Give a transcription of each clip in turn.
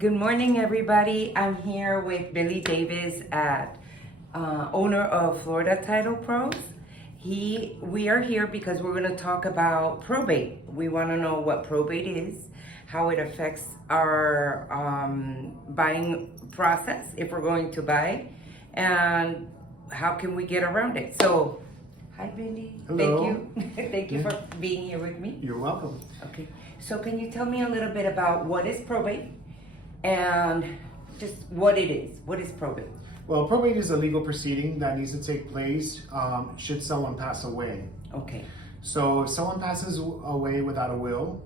Good morning, everybody. I'm here with Billy Davis, owner of Florida Title Pros. We are here because we're going to talk about probate. We want to know what probate is, how it affects our buying process if we're going to buy, and how can we get around it. So, hi, Billy. Hello. Thank you. Thank you for being here with me. You're welcome. Okay. So, can you tell me a little bit about what is probate? And just what it is. What is probate? Well, probate is a legal proceeding that needs to take place should someone pass away. Okay. So if someone passes away without a will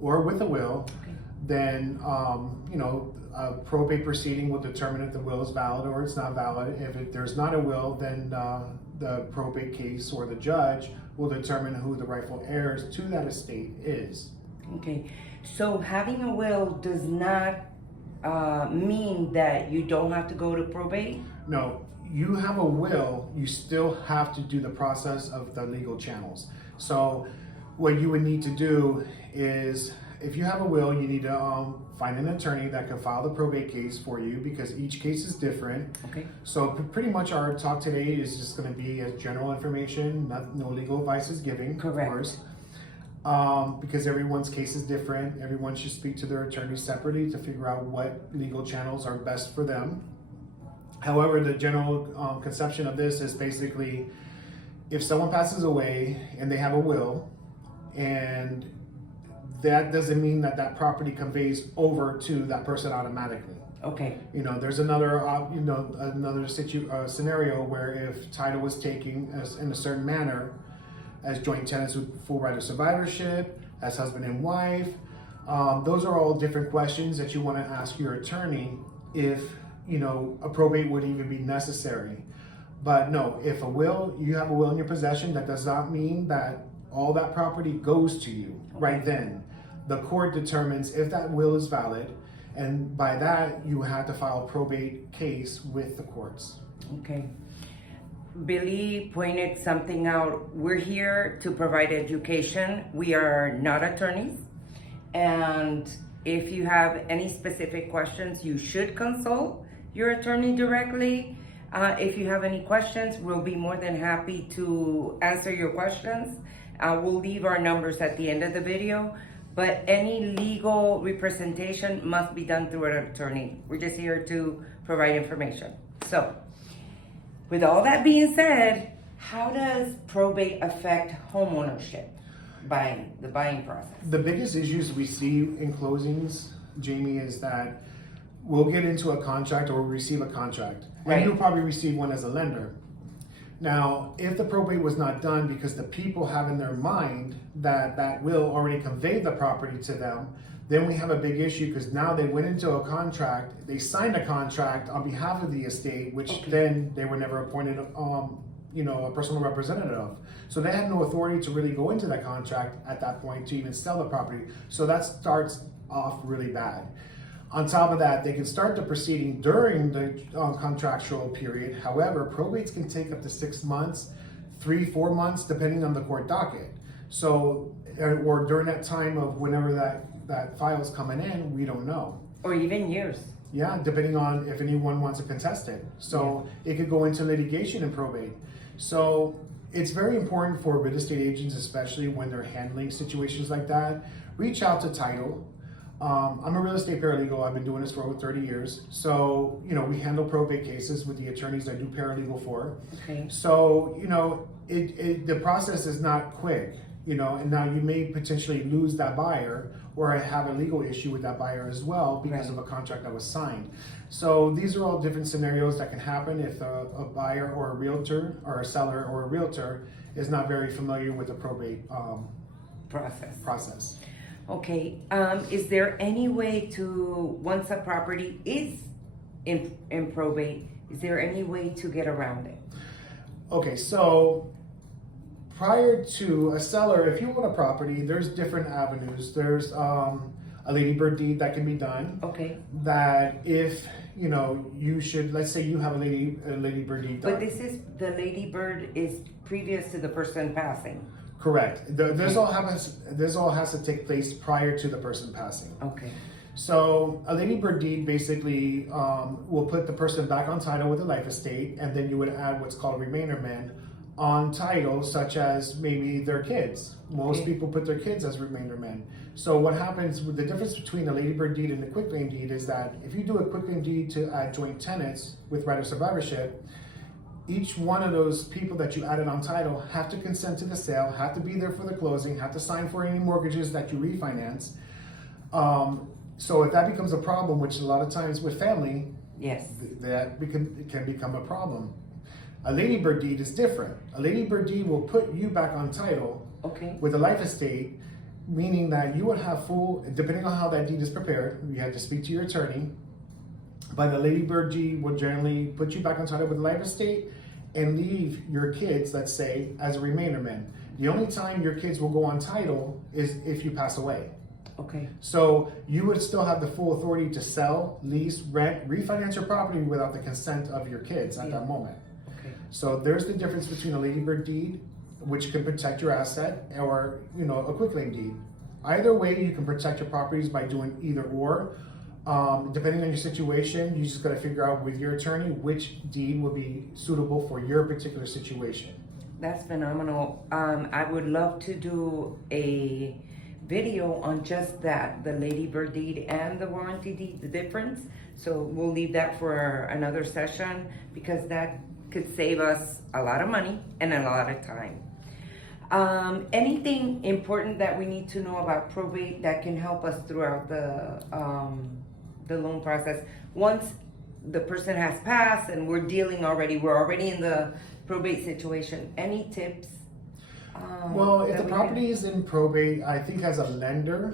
or with a will, Okay. then a probate proceeding will determine if the will is valid or it's not valid. If there's not a will, then the probate case or the judge will determine who the rightful heirs to that estate is. Okay. So having a will does not mean that you don't have to go to probate? No, you have a will, you still have to do the process of the legal channels. So what you would need to do is, if you have a will, you need to find an attorney that can file the probate case for you, because each case is different. Okay. So pretty much our talk today is just going to be as general information, no legal advice is given. Correct. Of course. Because everyone's case is different. Everyone should speak to their attorney separately to figure out what legal channels are best for them. However, the general conception of this is basically, if someone passes away and they have a will, and that doesn't mean that that property conveys over to that person automatically. Okay. There's another scenario where if title was taken in a certain manner, as joint tenants with full right of survivorship, as husband and wife. Those are all different questions that you want to ask your attorney if, a probate would even be necessary. But no, if you have a will in your possession, that does not mean that all that property goes to you right then. The court determines if that will is valid, and by that, you have to file a probate case with the courts. Okay. Billy pointed something out. We're here to provide education. We are not attorneys. And if you have any specific questions, you should consult your attorney directly. If you have any questions, we'll be more than happy to answer your questions. We'll leave our numbers at the end of the video. But any legal representation must be done through an attorney. We're just here to provide information. So, with all that being said, how does probate affect homeownership, the buying process? The biggest issues we see in closings, Jamie, is that we'll get into a contract or receive a contract. Right. And you'll probably receive one as a lender. Now, if the probate was not done because the people have in their mind that that will already conveyed the property to them, then we have a big issue, because now they went into a contract, they signed a contract on behalf of the estate, which then they were never appointed a personal representative of. So they had no authority to really go into that contract at that point to even sell the property. So that starts off really bad. On top of that, they can start the proceeding during the contractual period. However, probates can take up to 6 months, 3-4 months, depending on the court docket. So, or during that time of whenever that file's coming in, we don't know. Or even years. Yeah, depending on if anyone wants to contest it. So It could go into litigation in probate. So it's very important for real estate agents, especially when they're handling situations like that, reach out to title. I'm a real estate paralegal. I've been doing this for over 30 years. So, we handle probate cases with the attorneys I do paralegal for. Okay. So, the process is not quick, and now you may potentially lose that buyer or have a legal issue with that buyer as well because of a contract that was signed. So these are all different scenarios that can happen if a buyer or a realtor or a seller or a realtor is not very familiar with the probate process. Okay, is there any way to, once a property is in probate, is there any way to get around it? Okay, so prior to a seller, if you own a property, there's different avenues. There's a Lady Bird deed that can be done. Okay. That if, you should, let's say you have a Lady Bird deed done. But the Lady Bird is previous to the person passing. Correct. This all has to take place prior to the person passing. Okay. So a Lady Bird deed basically will put the person back on title with a life estate, and then you would add what's called remaindermen on title, such as maybe their kids. Most people put their kids as remaindermen. So what happens with the difference between a Lady Bird deed and a quitclaim deed is that if you do a quitclaim deed to add joint tenants with right of survivorship, each one of those people that you added on title have to consent to the sale, have to be there for the closing, have to sign for any mortgages that you refinance. So if that becomes a problem, which a lot of times with family, that can become a problem. A Lady Bird deed is different. A Lady Bird deed will put you back on title with a life estate, meaning that you would have full, depending on how that deed is prepared, you have to speak to your attorney, but a Lady Bird deed will generally put you back on title with a life estate and leave your kids, let's say, as a remainderman. The only time your kids will go on title is if you pass away. So you would still have the full authority to sell, lease, rent, refinance your property without the consent of your kids at that moment. So there's the difference between a Lady Bird deed, which can protect your asset, or a quitclaim deed. Either way, you can protect your properties by doing either or. Depending on your situation, you just got to figure out with your attorney which deed will be suitable for your particular situation. That's phenomenal. I would love to do a video on just that, the Lady Bird deed and the warranty deed, the difference. So we'll leave that for another session, because that could save us a lot of money and a lot of time. Anything important that we need to know about probate that can help us throughout the loan process? Once the person has passed and we're already in the probate situation, any tips? Well, if the property is in probate, I think as a lender,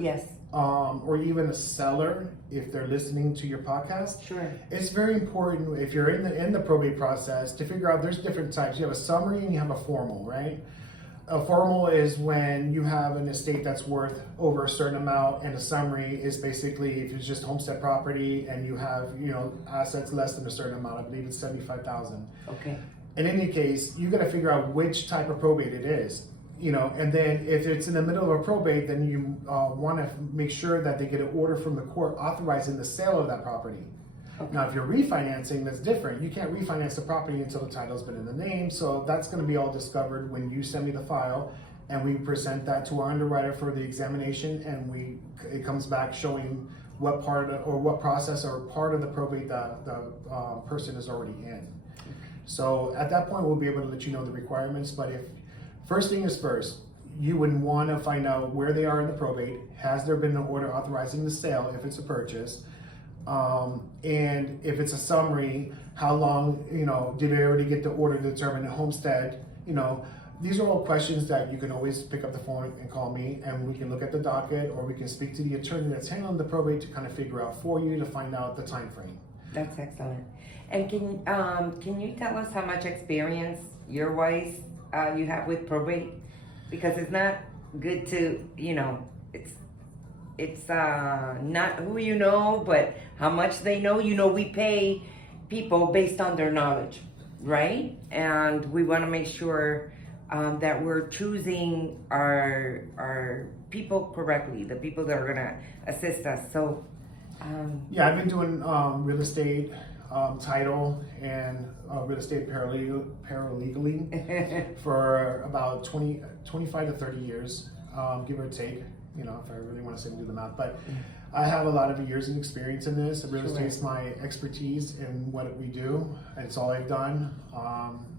or even a seller, if they're listening to your podcast, it's very important if you're in the probate process to figure out there's different types. You have a summary and you have a formal, right? A formal is when you have an estate that's worth over a certain amount, and a summary is basically if it's just homestead property and you have assets less than a certain amount. I believe it's $75,000. In any case, you got to figure out which type of probate it is. And then if it's in the middle of a probate, then you want to make sure that they get an order from the court authorizing the sale of that property. Now, if you're refinancing, that's different. You can't refinance the property until the title's been in the name. So that's going to be all discovered when you send me the file, and we present that to our underwriter for the examination, and it comes back showing what part or what process or part of the probate the person is already in. So at that point, we'll be able to let you know the requirements. But first thing is first, you would want to find out where they are in the probate. Has there been an order authorizing the sale if it's a purchase? And if it's a summary, how long, did they already get the order to determine the homestead? These are all questions that you can always pick up the phone and call me, and we can look at the docket, or we can speak to the attorney that's handling the probate to kind of figure out for you to find out the time frame. That's excellent. And can you tell us how much experience year-wise you have with probate? Because it's not good to, it's not who you know, but how much they know. We pay people based on their knowledge, right? And we want to make sure that we're choosing our people correctly, the people that are going to assist us. So, I've been doing real estate, title, and real estate paralegally for about 25 to 30 years, give or take. If I really want to sit and do the math, but I have a lot of years of experience in this. Real estate is my expertise in what we do. It's all I've done,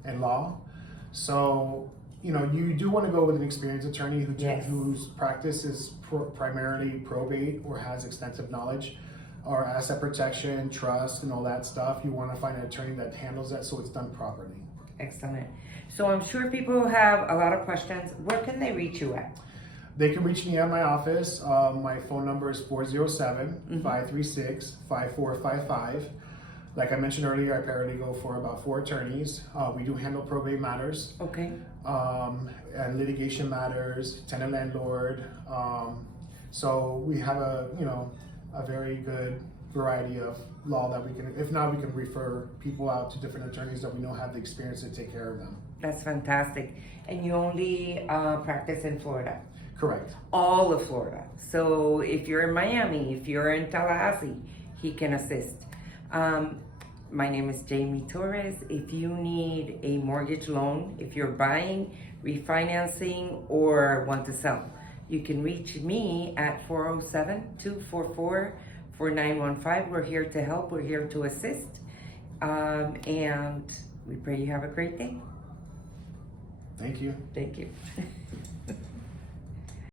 in law. So, you do want to go with an experienced attorney whose practice is primarily probate or has extensive knowledge, or asset protection, trust, and all that stuff. You want to find an attorney that handles that so it's done properly. Excellent. So I'm sure people have a lot of questions. Where can they reach you at? They can reach me at my office. My phone number is 407-536-5455. Like I mentioned earlier, I paralegal for about 4 attorneys. We do handle probate matters. And litigation matters, tenant landlord. So we have a very good variety of law that we can, if not, we can refer people out to different attorneys that we know have the experience to take care of them. That's fantastic. And you only practice in Florida? Correct. All of Florida. So if you're in Miami, if you're in Tallahassee, he can assist. My name is Jamie Torres. If you need a mortgage loan, if you're buying, refinancing, or want to sell, you can reach me at 407-244-4915. We're here to help. We're here to assist. And we pray you have a great day. Thank you. Thank you.